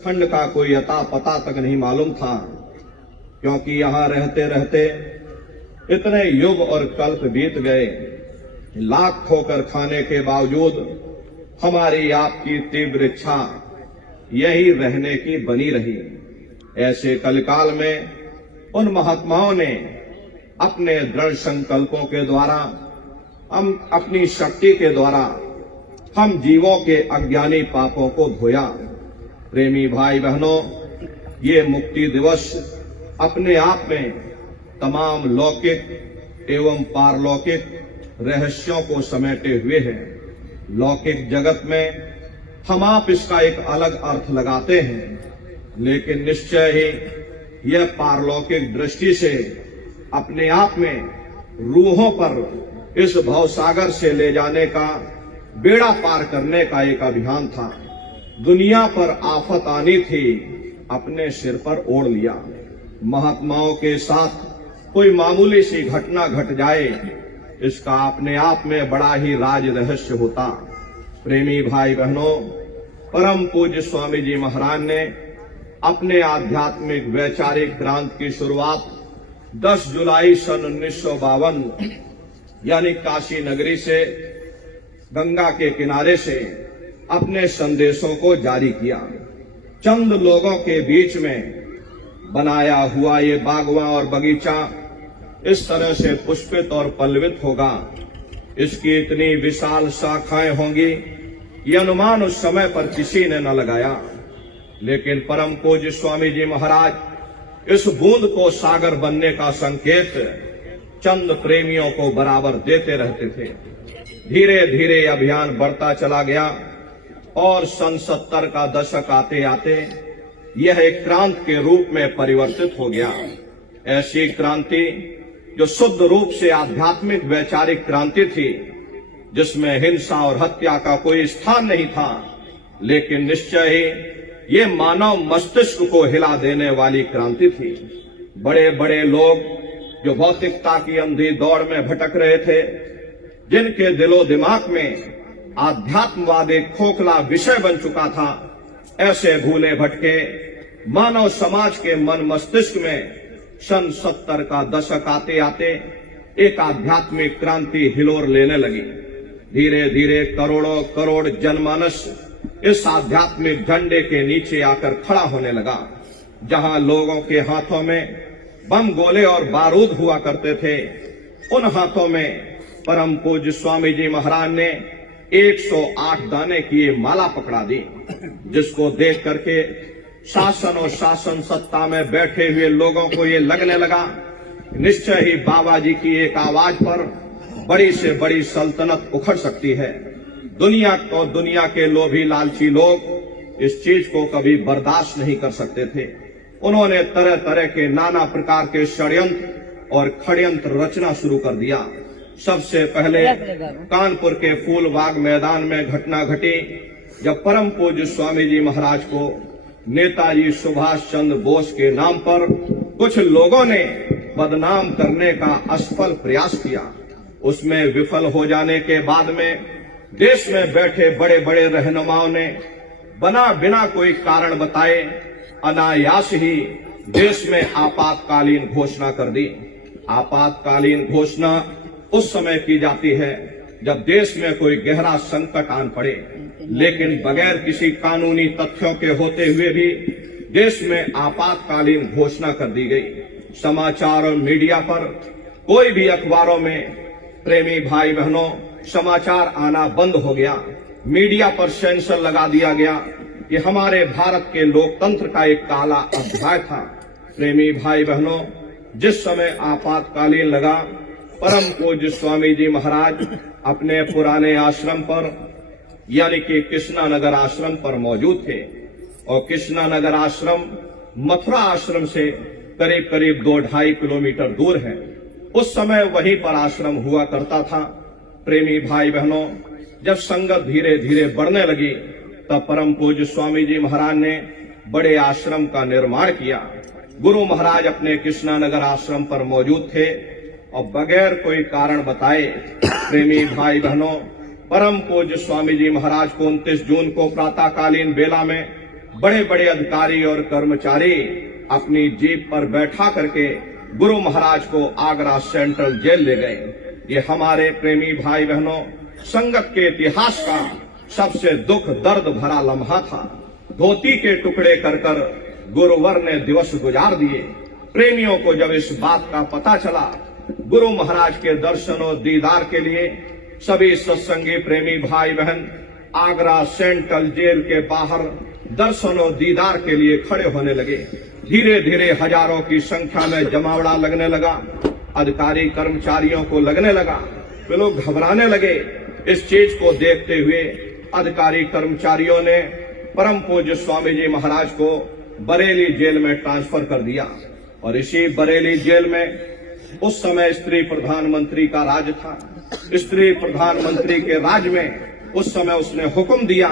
खंड का कोई अता पता तक नहीं मालूम था, क्योंकि यहाँ रहते रहते इतने युग और कल्प बीत गए। लाख ठोकर खाने के बावजूद हमारी आपकी तीव्र इच्छा यही रहने की बनी रही। ऐसे कलकाल में उन महात्माओं ने अपने दृढ़ संकल्पों के द्वारा, हम अपनी शक्ति के द्वारा हम जीवों के अज्ञानी पापों को धोया। प्रेमी भाई बहनों, ये मुक्ति दिवस अपने आप में तमाम लौकिक एवं पारलौकिक रहस्यों को समेटे हुए है। लौकिक जगत में हम आप इसका एक अलग अर्थ लगाते हैं, लेकिन निश्चय ही यह पारलौकिक दृष्टि से अपने आप में रूहों पर इस भवसागर से ले जाने का, बेड़ा पार करने का एक अभियान था। दुनिया पर आफत आनी थी, अपने सिर पर ओढ़ लिया। महात्माओं के साथ कोई मामूली सी घटना घट जाए, इसका अपने आप में बड़ा ही राज रहस्य होता। प्रेमी भाई बहनों, परम पूज्य स्वामी जी महाराज ने अपने आध्यात्मिक वैचारिक क्रांति की शुरुआत 10 जुलाई सन 1952 यानी काशी नगरी से, गंगा के किनारे से अपने संदेशों को जारी किया। चंद लोगों के बीच में बनाया हुआ ये बागवां और बगीचा इस तरह से पुष्पित और पल्लवित होगा, इसकी इतनी विशाल शाखाएं होंगी, ये अनुमान उस समय पर किसी ने न लगाया। लेकिन परम पूज्य स्वामी जी महाराज इस बूंद को सागर बनने का संकेत चंद प्रेमियों को बराबर देते रहते थे। धीरे धीरे अभियान बढ़ता चला गया और सन 70 का दशक आते आते यह एक क्रांति के रूप में परिवर्तित हो गया। ऐसी क्रांति जो शुद्ध रूप से आध्यात्मिक वैचारिक क्रांति थी, जिसमें हिंसा और हत्या का कोई स्थान नहीं था, लेकिन निश्चय ही ये मानव मस्तिष्क को हिला देने वाली क्रांति थी। बड़े बड़े लोग जो भौतिकता की अंधी दौड़ में भटक रहे थे, जिनके दिलो दिमाग में आध्यात्मवाद एक खोखला विषय बन चुका था, ऐसे भूले भटके मानव समाज के मन मस्तिष्क में सन 70 का दशक आते आते एक आध्यात्मिक क्रांति हिलोर लेने लगी। धीरे धीरे करोड़ों करोड़ जनमानस इस आध्यात्मिक झंडे के नीचे आकर खड़ा होने लगा। जहां लोगों के हाथों में बम गोले और बारूद हुआ करते थे, उन हाथों में परम पूज्य स्वामी जी महाराज ने 108 दाने की ये माला पकड़ा दी, जिसको देख करके शासन और शासन सत्ता में बैठे हुए लोगों को ये लगने लगा, निश्चय ही बाबा जी की एक आवाज पर बड़ी से बड़ी सल्तनत उखड़ सकती है। दुनिया के लोभी लालची लोग इस चीज को कभी बर्दाश्त नहीं कर सकते थे। उन्होंने तरह तरह के नाना प्रकार के षड्यंत्र और खड़यंत्र रचना शुरू कर दिया। सबसे पहले कानपुर के फूलबाग मैदान में घटना घटी, जब परम पूज्य स्वामी जी महाराज को नेताजी सुभाष चंद्र बोस के नाम पर कुछ लोगों ने बदनाम करने का असफल प्रयास किया। उसमें विफल हो जाने के बाद में देश में बैठे बड़े बड़े रहनुमाओं ने बिना कोई कारण बताए अनायास ही देश में आपातकालीन घोषणा कर दी। आपातकालीन घोषणा उस समय की जाती है जब देश में कोई गहरा संकट आन पड़े, लेकिन बगैर किसी कानूनी तथ्यों के होते हुए भी देश में आपातकालीन घोषणा कर दी गई। समाचार और मीडिया पर, कोई भी अखबारों में प्रेमी भाई बहनों समाचार आना बंद हो गया। मीडिया पर सेंसर लगा दिया गया। ये हमारे भारत के लोकतंत्र का एक काला अध्याय था। प्रेमी भाई बहनों, जिस समय आपातकालीन लगा, परम पूज्य स्वामी जी महाराज अपने पुराने आश्रम पर यानी कि कृष्णा नगर आश्रम पर मौजूद थे, और कृष्णा नगर आश्रम मथुरा आश्रम से करीब करीब 2-2.5 किलोमीटर दूर है। उस समय वहीं पर आश्रम हुआ करता था। प्रेमी भाई बहनों, जब संगत धीरे धीरे बढ़ने लगी, तब परम पूज्य स्वामी जी महाराज ने बड़े आश्रम का निर्माण किया। गुरु महाराज अपने कृष्णा नगर आश्रम पर मौजूद थे और बगैर कोई कारण बताए प्रेमी भाई बहनों, परम पूज्य स्वामी जी महाराज को 29 जून को प्रातःकालीन बेला में बड़े बड़े अधिकारी और कर्मचारी अपनी जीप पर बैठा करके गुरु महाराज को आगरा सेंट्रल जेल ले गए। ये हमारे प्रेमी भाई बहनों, संगत के इतिहास का सबसे दुख दर्द भरा लम्हा था। धोती के टुकड़े कर कर गुरुवर ने दिवस गुजार दिए। प्रेमियों को जब इस बात का पता चला, गुरु महाराज के दर्शन और दीदार के लिए सभी सत्संगी प्रेमी भाई बहन आगरा सेंट्रल जेल के बाहर दर्शन और दीदार के लिए खड़े होने लगे। धीरे धीरे हजारों की संख्या में जमावड़ा लगने लगा। अधिकारी कर्मचारियों को लगने लगा, वे लोग घबराने लगे। इस चीज को देखते हुए अधिकारी कर्मचारियों ने परम पूज्य स्वामी जी महाराज को बरेली जेल में ट्रांसफर कर दिया। और इसी बरेली जेल में उस समय स्त्री प्रधानमंत्री का राज था। स्त्री प्रधानमंत्री के राज में उस समय उसने हुक्म दिया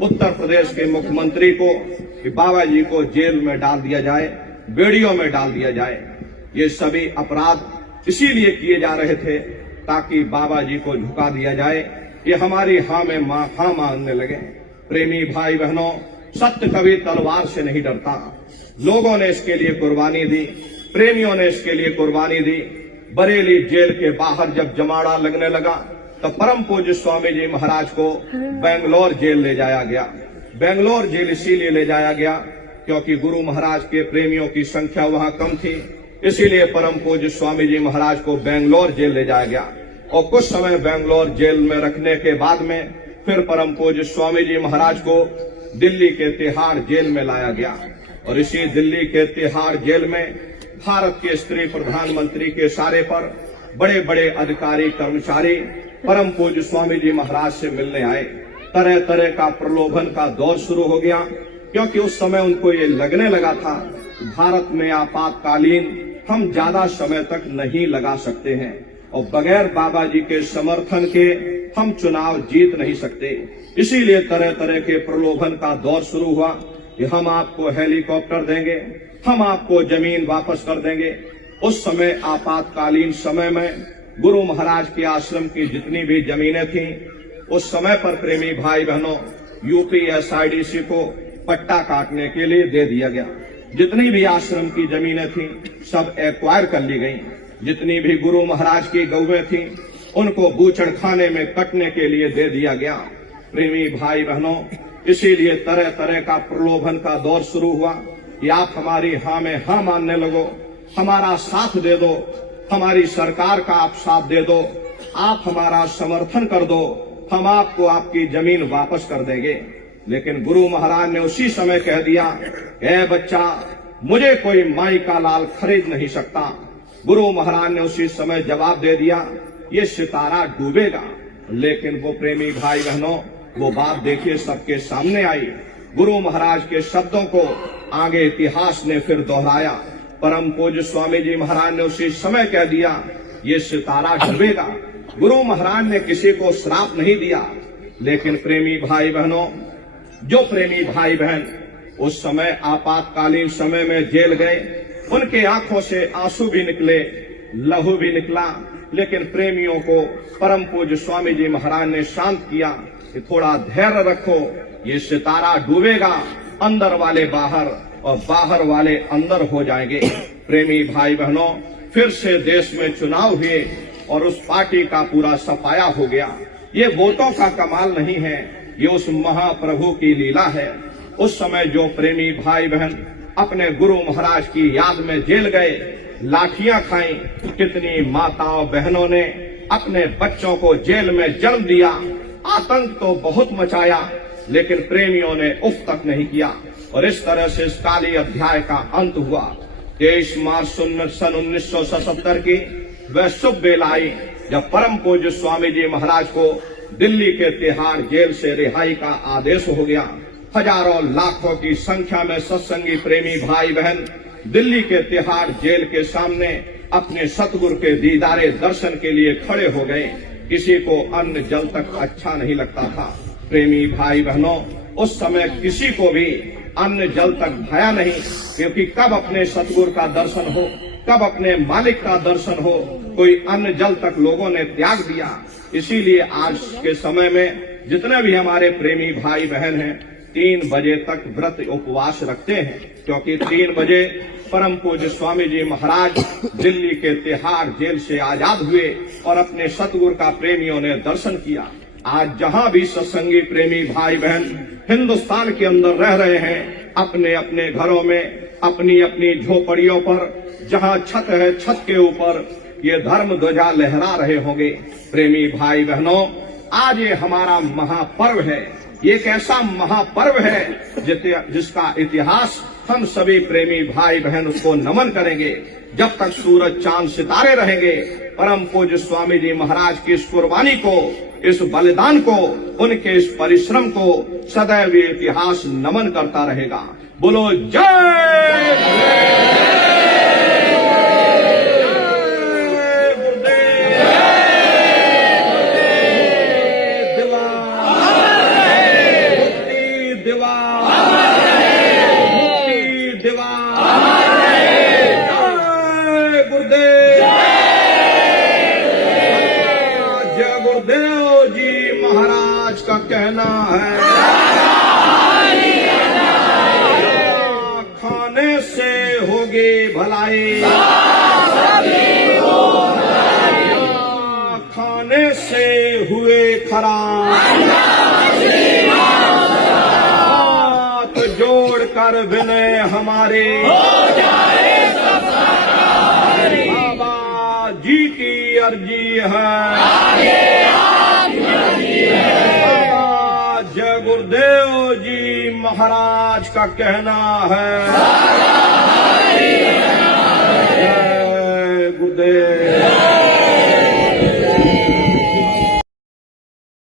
उत्तर प्रदेश के मुख्यमंत्री को कि बाबा जी को जेल में डाल दिया जाए, बेड़ियों में डाल दिया जाए। ये सभी अपराध इसीलिए किए जा रहे थे ताकि बाबा जी को झुका दिया जाए। ये हमारी हाँ में हाँ मानने लगे। प्रेमी भाई बहनों, सत्य कभी तलवार से नहीं डरता। लोगों ने इसके लिए कुर्बानी दी, प्रेमियों ने इसके लिए कुर्बानी दी। बरेली जेल के बाहर जब जमाड़ा लगने लगा तो परम पूज्य स्वामी जी महाराज को बेंगलोर जेल ले जाया गया। बेंगलोर जेल इसीलिए ले जाया गया क्योंकि गुरु महाराज के प्रेमियों की संख्या वहां कम थी, इसीलिए परम पूज्य स्वामी जी महाराज को बेंगलोर जेल ले जाया गया। और कुछ समय बेंगलोर जेल में रखने के बाद में फिर परम पूज्य स्वामी जी महाराज को दिल्ली के तिहाड़ जेल में लाया गया। और इसी दिल्ली के तिहाड़ जेल में भारत के स्त्री प्रधानमंत्री के इशारे पर बड़े बड़े अधिकारी कर्मचारी परम पूज्य स्वामी जी महाराज से मिलने आए। तरह तरह का प्रलोभन का दौर शुरू हो गया क्योंकि उस समय उनको ये लगने लगा था भारत में आपातकालीन हम ज्यादा समय तक नहीं लगा सकते हैं और बगैर बाबा जी के समर्थन के हम चुनाव जीत नहीं सकते। इसीलिए तरह तरह के प्रलोभन का दौर शुरू हुआ कि हम आपको हेलीकॉप्टर देंगे, हम आपको जमीन वापस कर देंगे। उस समय आपातकालीन समय में गुरु महाराज के आश्रम की जितनी भी जमीनें थीं, उस समय पर प्रेमी भाई बहनों यूपीएसआईडीसी को पट्टा काटने के लिए दे दिया गया। जितनी भी आश्रम की जमीनें थीं सब एक्वायर कर ली गईं। जितनी भी गुरु महाराज की गौवें थीं उनको बूचड़ खाने में कटने के लिए दे दिया गया। प्रेमी भाई बहनों, इसीलिए तरह तरह का प्रलोभन का दौर शुरू हुआ कि आप हमारी हाँ में हाँ मानने लगो, हमारा साथ दे दो, हमारी सरकार का आप साथ दे दो, आप हमारा समर्थन कर दो, हम आपको आपकी जमीन वापस कर देंगे। लेकिन गुरु महाराज ने उसी समय कह दिया, ए बच्चा, मुझे कोई माई का लाल खरीद नहीं सकता। गुरु महाराज ने उसी समय जवाब दे दिया, ये सितारा डूबेगा। लेकिन वो प्रेमी भाई बहनों, वो बात देखिए सबके सामने आई। गुरु महाराज के शब्दों को आगे इतिहास ने फिर दोहराया। परम पूज्य स्वामी जी महाराज ने उसी समय कह दिया, ये सितारा डूबेगा। गुरु महाराज ने किसी को श्राप नहीं दिया। लेकिन प्रेमी भाई बहनों, जो प्रेमी भाई बहन उस समय आपातकालीन समय में जेल गए, उनके आंखों से आंसू भी निकले, लहू भी निकला। लेकिन प्रेमियों को परम पूज्य स्वामी जी महाराज ने शांत किया कि थोड़ा धैर्य रखो, ये सितारा डूबेगा, अंदर वाले बाहर और बाहर वाले अंदर हो जाएंगे। प्रेमी भाई बहनों, फिर से देश में चुनाव हुए और उस पार्टी का पूरा सफाया हो गया। ये वोटों का कमाल नहीं है, ये उस महाप्रभु की लीला है। उस समय जो प्रेमी भाई बहन अपने गुरु महाराज की याद में जेल गए, लाठियां खाई, कितनी माताओं बहनों ने अपने बच्चों को जेल में जन्म दिया। आतंक तो बहुत मचाया, लेकिन प्रेमियों ने उफ तक नहीं किया। और इस तरह से इस काली अध्याय का अंत हुआ। 23 मार्च सन 1977 की वह शुभ बेला आई जब परम पूज्य स्वामी जी महाराज को दिल्ली के तिहाड़ जेल से रिहाई का आदेश हो गया। हजारों लाखों की संख्या में सत्संगी प्रेमी भाई बहन दिल्ली के तिहाड़ जेल के सामने अपने सतगुरु के दीदारे दर्शन के लिए खड़े हो गए। किसी को अन्न जल तक अच्छा नहीं लगता था। प्रेमी भाई बहनों, उस समय किसी को भी अन्न जल तक भाया नहीं, क्योंकि कब अपने सतगुरु का दर्शन हो, कब अपने मालिक का दर्शन हो, कोई अन्न जल तक लोगों ने त्याग दिया। इसीलिए आज के समय में जितने भी हमारे प्रेमी भाई बहन हैं, 3 बजे तक व्रत उपवास रखते हैं, क्योंकि 3 बजे परम पूज्य स्वामी जी महाराज दिल्ली के तिहाड़ जेल से आजाद हुए और अपने सतगुरु का प्रेमियों ने दर्शन किया। आज जहां भी सत्संगी प्रेमी भाई बहन हिंदुस्तान के अंदर रह रहे हैं, अपने अपने घरों में, अपनी अपनी झोपड़ियों पर, जहां छत है छत के ऊपर ये धर्म ध्वजा लहरा रहे होंगे। प्रेमी भाई बहनों, आज ये हमारा महापर्व है। ये एक ऐसा महापर्व है जिसका इतिहास हम सभी प्रेमी भाई बहन उसको नमन करेंगे। जब तक सूरज चांद सितारे रहेंगे, परम पूज्य स्वामी जी महाराज की इस कुर्बानी को, इस बलिदान को, उनके इस परिश्रम को सदैव ये इतिहास नमन करता रहेगा। बोलो जय। गुरुदेव जी महाराज का कहना है, खाने से होगी भलाई, खाने से हुए खराब, हाथ जोड़ कर विनय हमारे बाबा जी की अर्जी है। जय गुरुदेव जी महाराज का कहना है, जय गुरुदेव।